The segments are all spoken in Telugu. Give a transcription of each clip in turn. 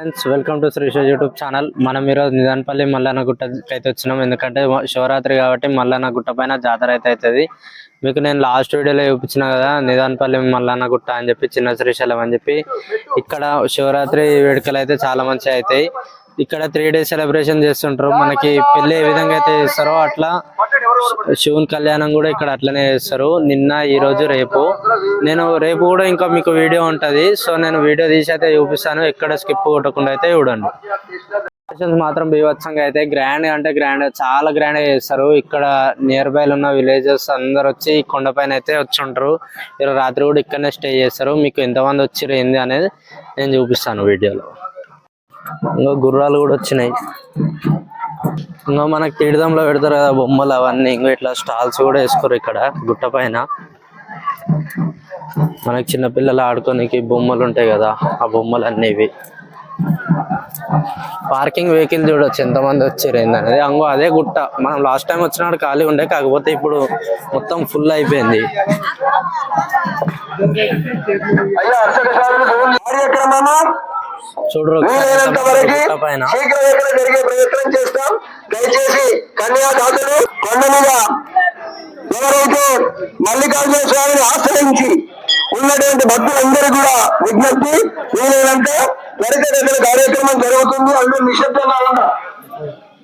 Friends, welcome to Srisha YouTube channel. మనం ఈరోజు నిదానపల్లి మల్లన్న గుట్టకి అయితే వచ్చినాం. ఎందుకంటే శివరాత్రి కాబట్టి మల్లన్న గుట్ట పైన జాతర అయితే అవుతుంది. మీకు నేను లాస్ట్ వీడియోలో చూపించిన కదా, నిదానపల్లి మల్లన్న గుట్ట అని చెప్పి, చిన్న శ్రీశైలం అని చెప్పి. ఇక్కడ శివరాత్రి వేడుకలు అయితే చాలా మంచిగా అవుతాయి. ఇక్కడ 3 days సెలబ్రేషన్ చేస్తుంటారు. మనకి పెళ్లి ఏ విధంగా అయితే చేస్తారో అట్లా శివుని కళ్యాణం కూడా ఇక్కడ అట్లనే చేస్తారు. నిన్న, ఈ రోజు, రేపు. నేను రేపు కూడా ఇంకా మీకు వీడియో ఉంటది. సో నేను వీడియో తీసి అయితే చూపిస్తాను. ఎక్కడ స్కిప్ కొట్టకుండా అయితే చూడండి. మాత్రం బీభత్సంగా అయితే గ్రాండ్ అంటే గ్రాండ్, చాలా గ్రాండ్ గా చేస్తారు. ఇక్కడ నియర్ బై ఉన్న విలేజెస్ అందరు వచ్చి కొండపైన అయితే వచ్చి ఉంటారు. ఈరోజు రాత్రి కూడా ఇక్కడనే స్టే చేస్తారు. మీకు ఎంతమంది వచ్చిర్రు ఏంది అనేది నేను చూపిస్తాను వీడియోలో. ఇంకా గుర్రాలు కూడా వచ్చినాయి. ఇంకా మనకి తీర్థంలో పెడతారు కదా బొమ్మలు, అవన్నీ ఇంకా ఇట్లా స్టాల్స్ కూడా వేసుకోరు ఇక్కడ గుట్ట పైన. మనకి చిన్నపిల్లలు ఆడుకోనికి బొమ్మలు ఉంటాయి కదా, ఆ బొమ్మలు అన్నీ ఇవి. పార్కింగ్ వెహికల్ చూడొచ్చు ఎంతమంది వచ్చారు ఏందనేది. అంగో అదే గుట్ట. మనం లాస్ట్ టైం వచ్చినప్పుడు ఖాళీ ఉండే, కాకపోతే ఇప్పుడు మొత్తం ఫుల్ అయిపోయింది. చూడరు పైన జరిగే ప్రయత్నం చేస్తాం. దయచేసి కన్యాదాతలు కొండ మీద ఎవరైతే మల్లికార్జున స్వామిని ఆశ్రయించి ఉన్నటువంటి భక్తులందరూ కూడా విజ్ఞప్తి, వీలైనంత త్వరితగతిన కార్యక్రమం జరుగుతుంది. అందరూ నిశ్శబ్దంగా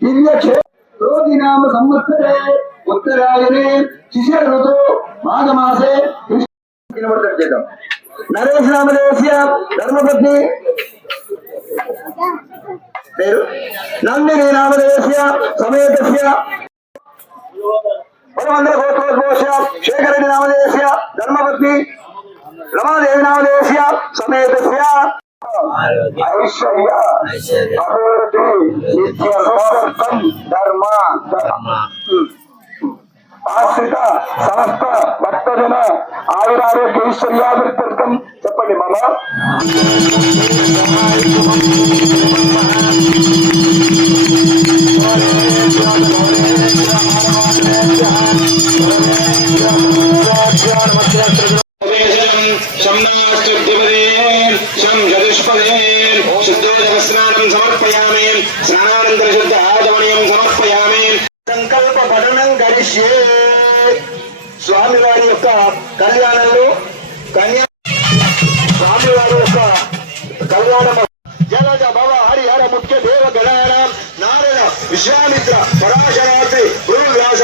దివ్యనామ సంవత్సరే ఉత్తరాయణే శిశిర ఋతు మాఘమాసే చేద్దాం. నరేష్ నామదేశ్య ధర్మపత్ని పేరు నందిని నామదేశ్య సమేతస్య పరమంద్రగోత్రోద్భవస్య శేఖరెడ్డి నామదేశ్య ధర్మపత్ని రమాదేవి నామదేశ్య సమేతస్య ఐశ్వర్య అభివృద్ధి నిత్యర్థం ధర్మ ఆశ్రిత సమస్త భక్తజన ఆయురారోగ్య ఐశ్వర్యాభివృద్ధం చెప్పండి. మమ సమర్పయామి. స్నానానంతర శుద్ధ ఆచమనీయం సమర్పయామి. సంకల్ప పఠనం కరిష్యే. స్వామివారి యొక్క కళ్యాణంలో స్వామివారి యొక్క కళ్యాణం జలజ భవ హరిహర ముఖ్య దేవ గణాన నారద విశ్వామిత్ర పరాశరాత్రి గురువ్యాస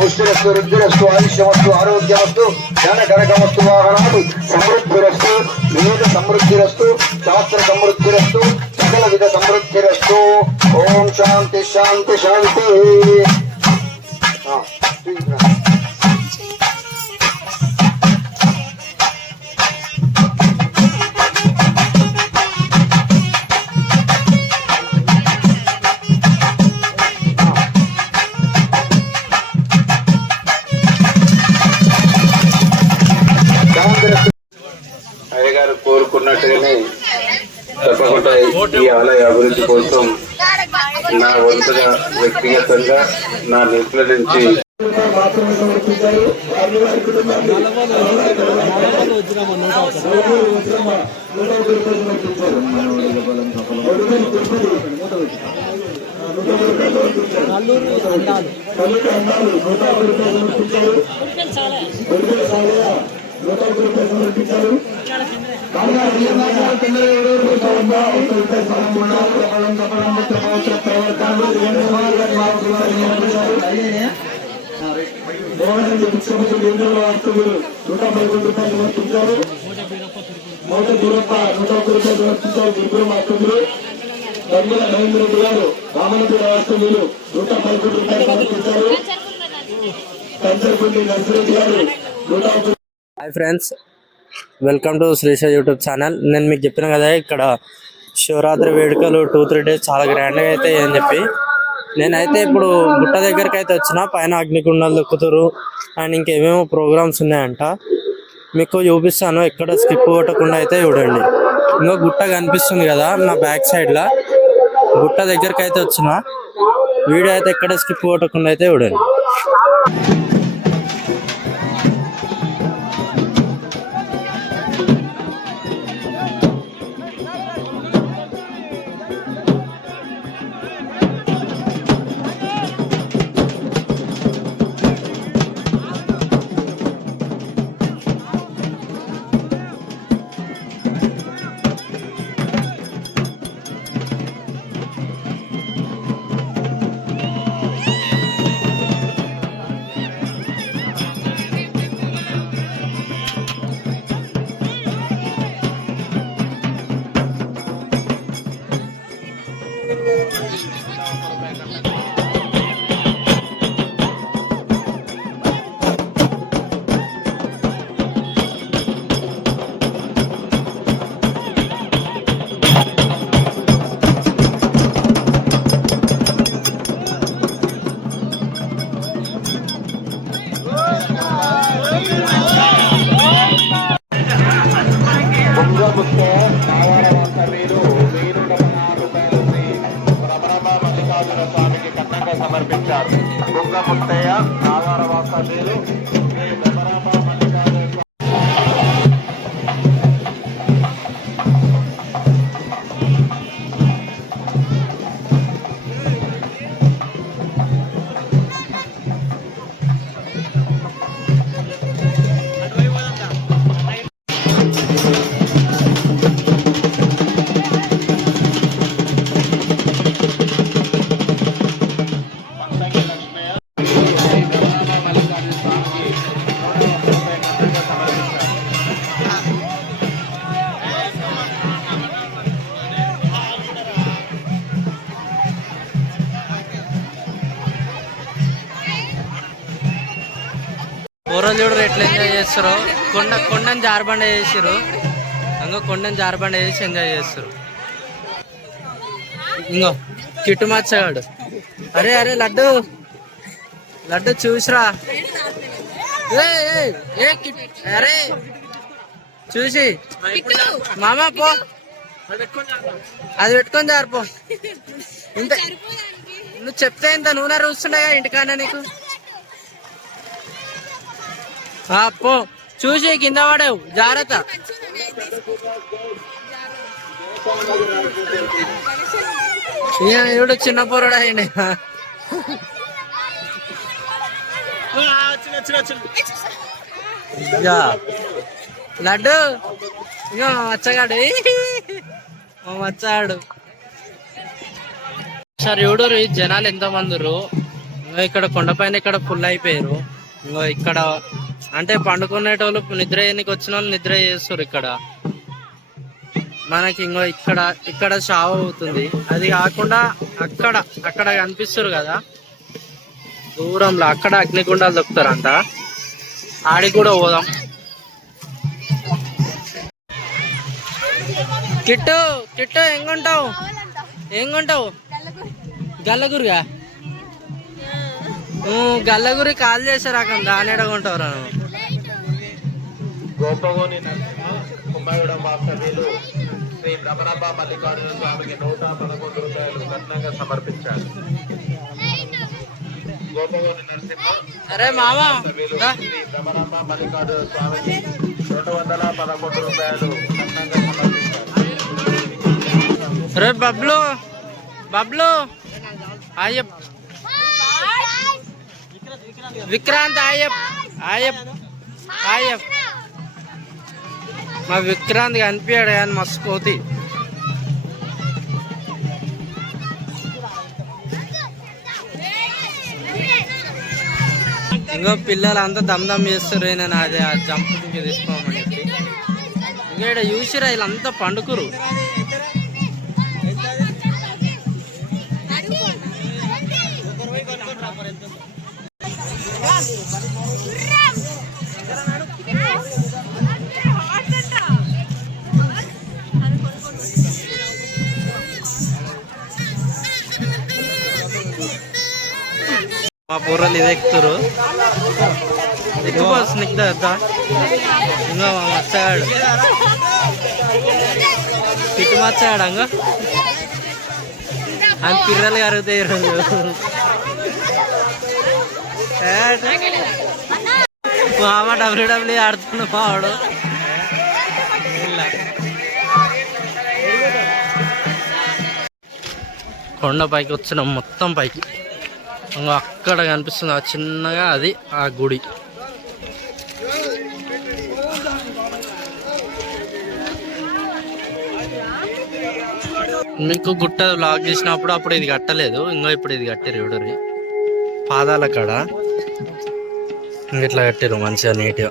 పుష్టిరస్తు వృద్ధిరస్తు ఆయుష్యమస్తు ఆరోగ్యమస్తు ధన కనకమస్తు వాహనాలు సమృద్ధిరస్తు వినోద సమృద్ధిరస్తు శాస్త్ర సమృద్ధిరస్తు సకల విధ సమృద్ధిరస్తు. ఓం శాంతి శాంతి శాంతి. అన్నట్టుగానే తప్పకుండా ఈ ఆలయ అభివృద్ధి కోసం నా వంతుగా వ్యక్తిగతంగా నా నిధుల నుంచి hi friends, welcome to Srisha YouTube channel. నేను మీకు చెప్పిన కదా ఇక్కడ శివరాత్రి వేడుకలు 2-3 డేస్ చాలా గ్రాండ్గా అయితే అని చెప్పి నేనైతే ఇప్పుడు గుట్ట దగ్గరికి అయితే వచ్చిన. పైన అగ్నికుండాలు దొక్కుతారు అండ్ ఇంకేమేమో ప్రోగ్రామ్స్ ఉన్నాయంట. మీకు చూపిస్తాను, ఎక్కడ స్కిప్ కొట్టకుండా అయితే చూడండి. ఇంకో గుట్ట కనిపిస్తుంది కదా నా బ్యాక్ సైడ్లో, గుట్ట దగ్గరికి అయితే వచ్చిన. వీడియో అయితే ఎక్కడ స్కిప్ కొట్టకుండా అయితే చూడండి. సమర్పించారు. బుగ్గ ముత్తయ్య నాగార వాస్తవ్యులు ఊరలు చూడరు ఎట్లా ఎంజాయ్ చేస్తారో. కొండని జారబండ చేసారు, ఇంకో కొండని జారబండ చేసి ఎంజాయ్ చేస్తారు. ఇంకో కిట్టు మచ్చగాడు, అరే అరే లడ్డు లడ్డు చూసిరా, అరే చూసి మామా పో, అది పెట్టుకొని జారిపో. ఇంత నువ్వు చెప్తే ఇంత నూనె చూస్తున్నాయా ఇంటికన్నా నీకు? పో చూసి కింద పడేవు, జాగ్రత్త. ఇప్పుడు చిన్న పొరడు అయ్యండి. లడ్డు ఇక మచ్చగాడు, మచ్చాడు. సార్ చూడరు జనాలు ఎంత మందిరు. ఇక్కడ కొండపైన ఇక్కడ ఫుల్ అయిపోయారు. ఇంకో ఇక్కడ అంటే పండుకునేటోళ్ళు నిద్ర చేయడానికి వచ్చిన వాళ్ళు నిద్ర చేస్తారు. ఇక్కడ మనకి ఇంకో ఇక్కడ షావ్ అవుతుంది. అది కాకుండా అక్కడ కనిపిస్తారు కదా దూరంలో, అక్కడ అగ్నిగుండాలు దొక్కుతారంట. ఆడికి కూడా పోదాం. కిట్టు కిట్టు ఏం కొంటావు? గల్లగురిగా గల్లగురి కాల్ చేసారు అక్కడ దాని ఎడగొంటావు. కుమ్మగూడెం వాస్తవ్యులు శ్రీ భ్రమరాంబ మల్లికార్జున స్వామికి 111 రూపాయలు రత్నంగా సమర్పించారు. గోపగోని నరసింహ అరే మామా శ్రీ భ్రమరాంబ మల్లికార్జున స్వామికి 211 రూపాయలు రత్నంగా సమర్పించారు. అరే బబ్లు బబ్లు ఆయప్ విక్రాంత్ ఆయప్ ఆయప్ ఆయప్ మా విక్రాంత్ కనిపించాడు కానీ మస్తు కోతి. ఇంకో పిల్లలు అంతా దమ్ చేస్తారు. నేను అది ఆ జంప్ తీసుకోమని చెప్పి ఇంకా చూసిరా వీళ్ళంతా పండుకురు. మా పూర్వలు ఇది ఎక్కుతారు. ఎక్కువ స్నిగ్ధ ఇంకా మచ్చాడు పిట్టు మచ్చాడు అంగ ఆయన పిల్లలు కరుగుతాయి ఈరోజు. మామ డబ్ల్యూడబ్ల్యూ ఆడుతున్న మావాడు. కొండ పైకి వచ్చినాం, మొత్తం పైకి. ఇంకా అక్కడ కనిపిస్తుంది ఆ చిన్నగా, అది ఆ గుడి. మీకు గుట్ట బ్లాక్ చేసినప్పుడు అప్పుడు ఇది కట్టలేదు, ఇంకో ఇప్పుడు ఇది కట్టారు. ఎవడరి పాదాల కాడ ఇట్లా కట్టారు మంచిగా నీట్గా.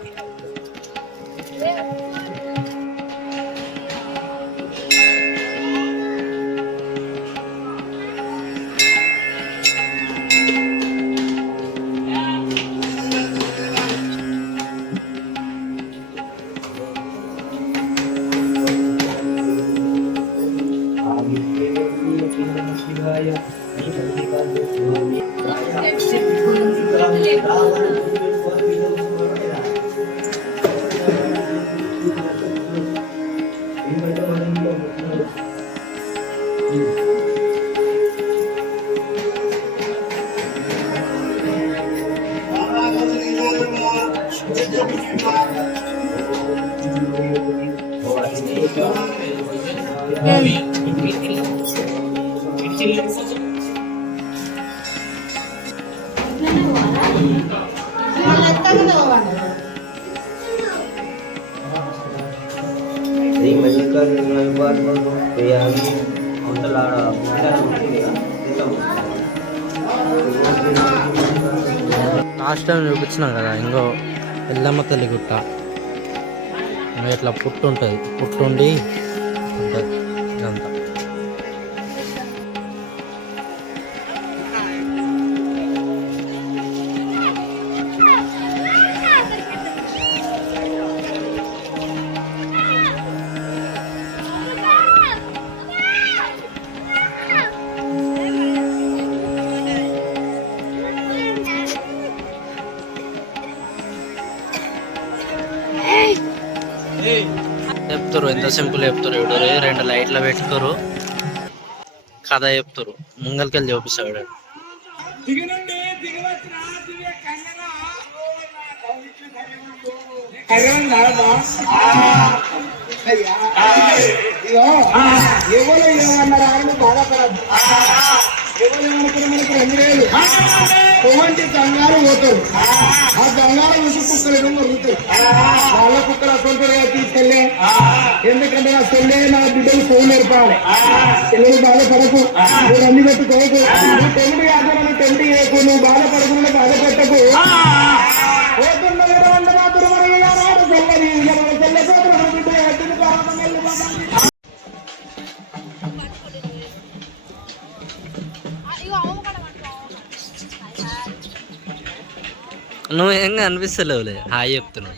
లాస్ట్ టైం చూపించినాం కదా, ఇంకో ఎల్లమ్మ తల్లి గుట్ట. ఇంకా ఇట్లా పుట్టు ఉంటుంది, పుట్టుండి ఉంటుంది ఇదంతా. చెప్తారు ఎంత సింపుల్ చెప్తారు. ఎవడు 2 లైట్లు పెట్టుకోరు, కథ చెప్తారు. ముంగల్కెళ్ళి చూపిస్తాడు. ఎటువంటి దంగాలు పోతారు, ఆ దంగాలు నుంచి కుక్కలు ఏమో మరుగుతాయి. వాళ్ళ కుక్కలు అసొంటగా తీసుకెళ్ళే, ఎందుకంటే నా చెల్లె నా బిడ్డలు ఫోన్ నేర్పాలి. పిల్లలు బాధపడకు, నువ్వు అన్ని పెట్టుకోకు, నువ్వు టెంట్ కాదు, నువ్వు టెంట్ చేయకు, నువ్వు బాధపడకుండా బాధపెట్టకు. పోతున్న వంద మాత్రం చెల్లది చెల్లె బిడ్డ ఎత్తుని నువ్వు ఏం అనిపిస్తలేవులే, హాయ్ చెప్తున్నావు.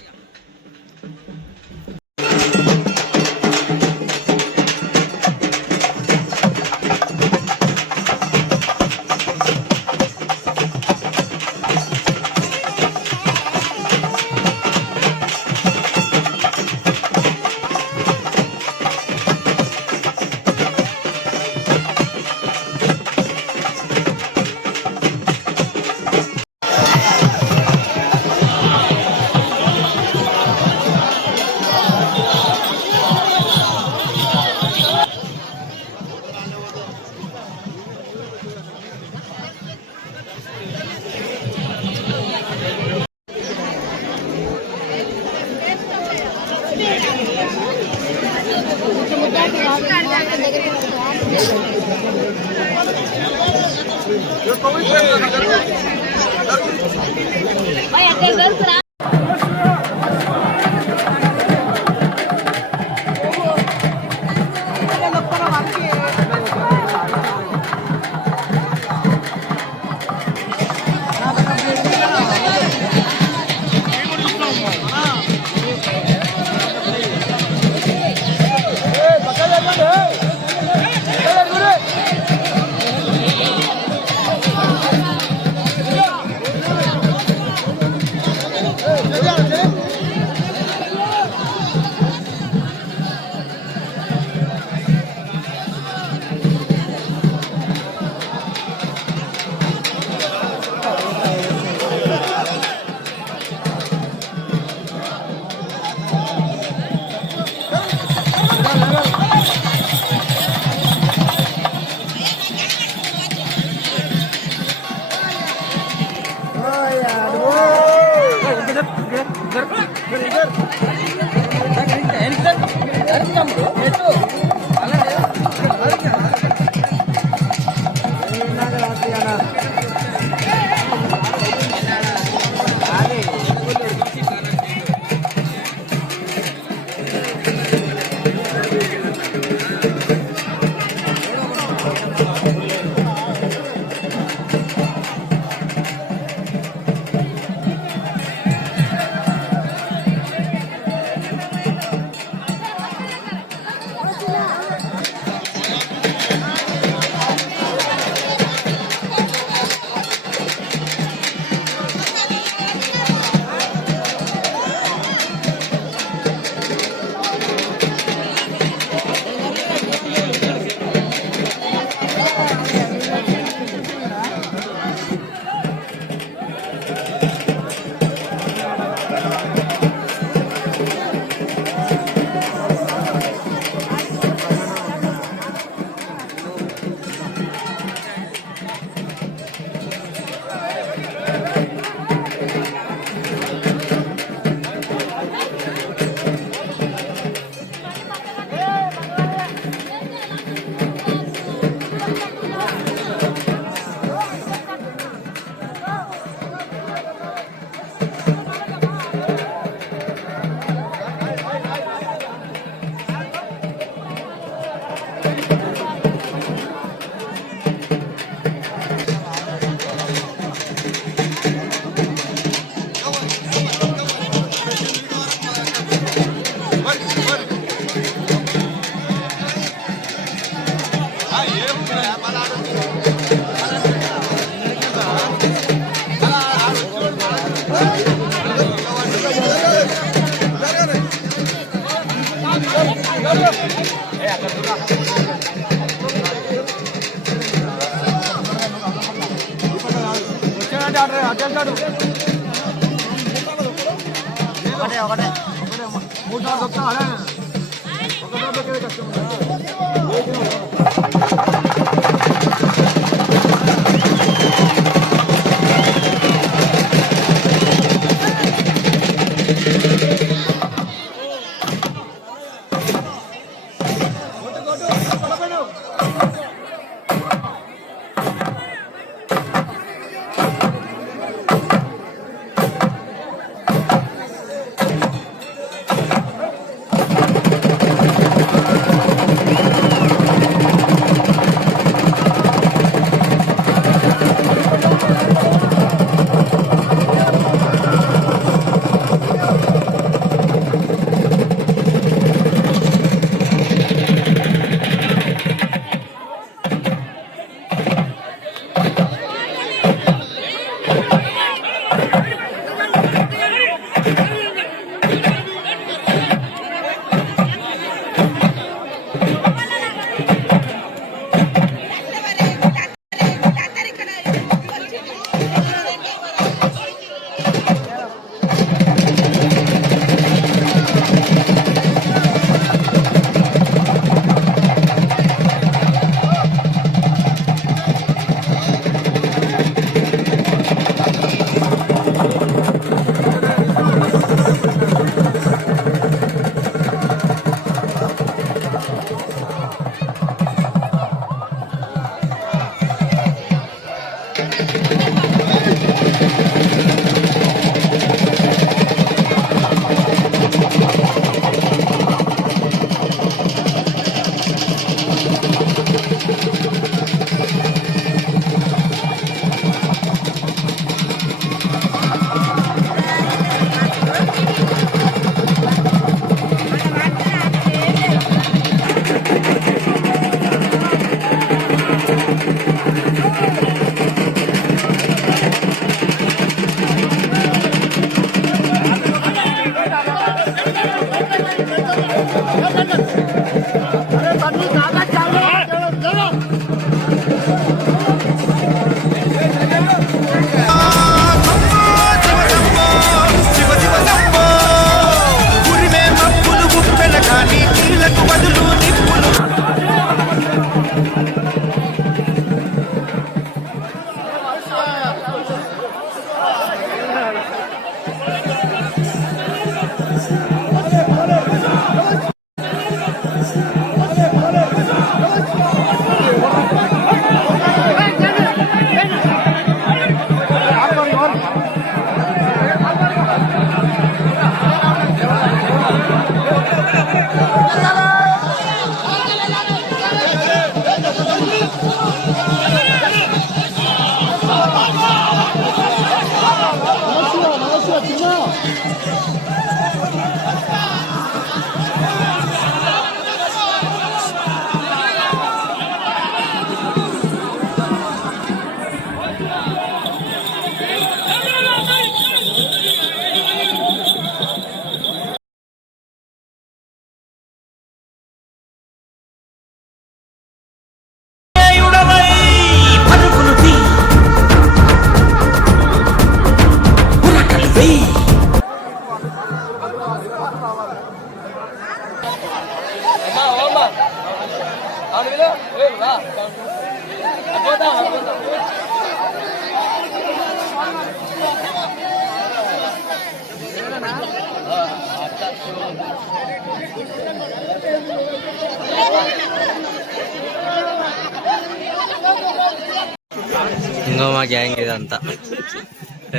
ఇంకో మా గ్యాంగ్ ఇదంతా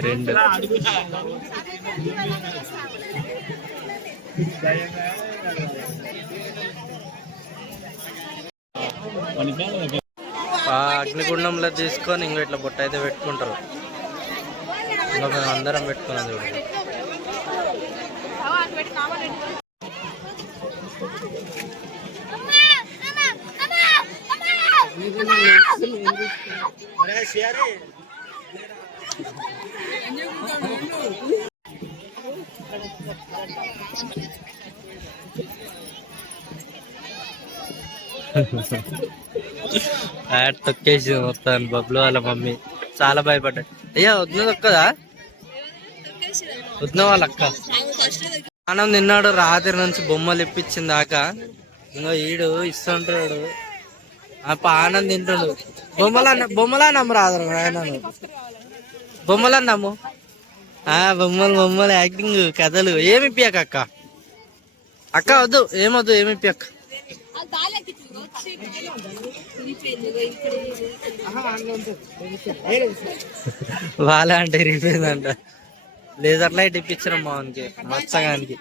రెండు. ఆ అగ్నిగుండంలో తీసుకొని ఇంకో ఇట్లా బొట్ట అయితే పెట్టుకుంటారు. ఇంకా మేము అందరం పెట్టుకున్నాం చూడండి. తొక్కేసి మొత్తాన్ని బబ్లు వాళ్ళ మమ్మీ చాలా భయపడ్డాడు. అయ్యా వద్దు తొక్కదా వద్దు వాళ్ళ అక్క ఆనం తిన్నాడు. రాత్రి నుంచి బొమ్మలు ఇప్పించింది దాకా ఇంకా ఈడు ఇస్తుంటాడు. ఆనంద్ తింటాడు. బొమ్మలన్నమ్ము రాదు ఆయన బొమ్మలన్నమ్ము బొమ్మలు యాక్టింగ్ కథలు ఏమి ఇప్పాక అక్క అక్క వద్దు ఏమొద్దు ఏమి ఇప్పాక వాళ్ళే అంటే ఇరిగిపోయిందంట. లేజర్ లైట్ ఇప్పించడం బాగుంది మత్సగానికి.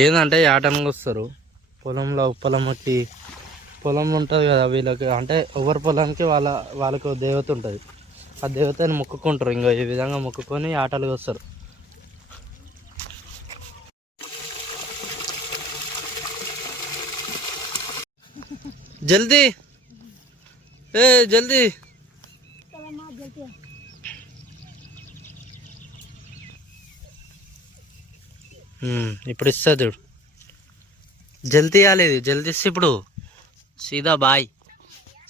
ఏంటంటే ఆటంగా వస్తారు పొలంలో పొలంకి పొలం ఉంటుంది కదా వీళ్ళకి, అంటే ఎవరి పొలానికి వాళ్ళకు దేవత ఉంటుంది. ఆ దేవతని మొక్కుకుంటారు. ఇంకా ఈ విధంగా మొక్కుకొని ఆటలుగా వస్తారు. జల్దీ జల్దీ ఇప్పుడు ఇస్తా చూడు. జల్దీ ఇవ్వాలి. జల్దీ ఇస్తే ఇప్పుడు సీదా బాయ్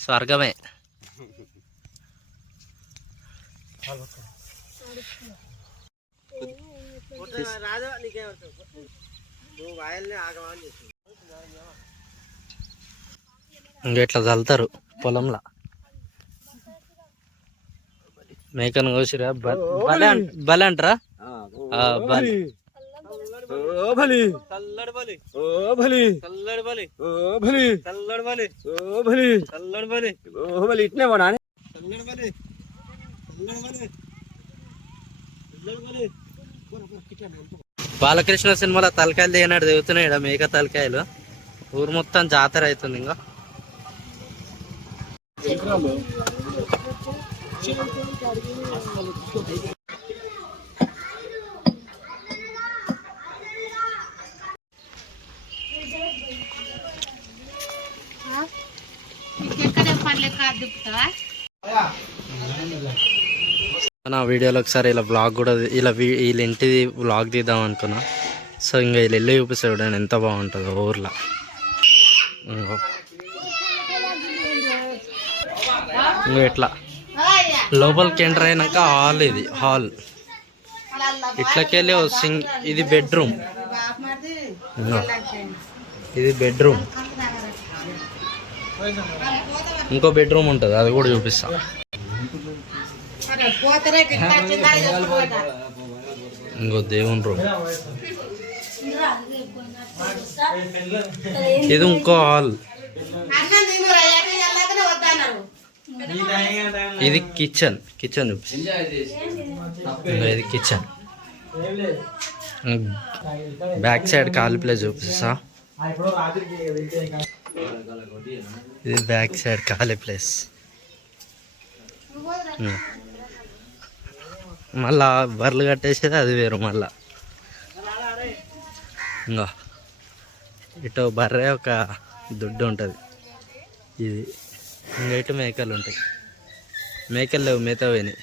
స్వర్గమే. ఇంకా ఇట్లా చల్లుతారు పొలంలో. మేకను కోసిరా బలి అంటారా? బలి ఇట్నే పోనా బాలకృష్ణ సినిమాలో తలకాయలు తీయనాడు దిగుతున్నాయి మేక తలకాయలు. ఊరు మొత్తం జాతర అవుతుంది. ఇంకా నా వీడియోలో ఒకసారి ఇలా బ్లాగ్ కూడా వీళ్ళ ఇంటిది బ్లాగ్ తీద్దాం అనుకున్నా. సో ఇంకా వీళ్ళు వెళ్ళి చూపిస్తాడు ఎంత బాగుంటుందో ఊర్లో. ఇంకా ఇట్లా లోపలికి ఎంటర్ అయినాక హాల్, ఇది హాల్. ఇట్లకెళ్ళి ఇది బెడ్రూమ్. ఇది బెడ్రూమ్. ఇంకో బెడ్రూమ్ ఉంటుంది, అది కూడా చూపిస్తా. ఇంకో దేవుని రూమ్. ఇది ఇంకో హాల్. ఇది కిచెన్ చూపిస్తా. ఇది కిచెన్. బ్యాక్ సైడ్ ఖాళీ ప్లేస్ చూపిస్తా. ఇది బ్యాక్ సైడ్ ఖాళీ ప్లేస్. మళ్ళా బర్రెలు కట్టేసేది అది వేరు. మళ్ళా ఇంకా ఇటు బర్రె ఒక దుడ్డు ఉంటుంది. ఇది ఇంకా ఇటు మేకలు ఉంటాయి. మేకలు లేవు, మేత పోయినాయి.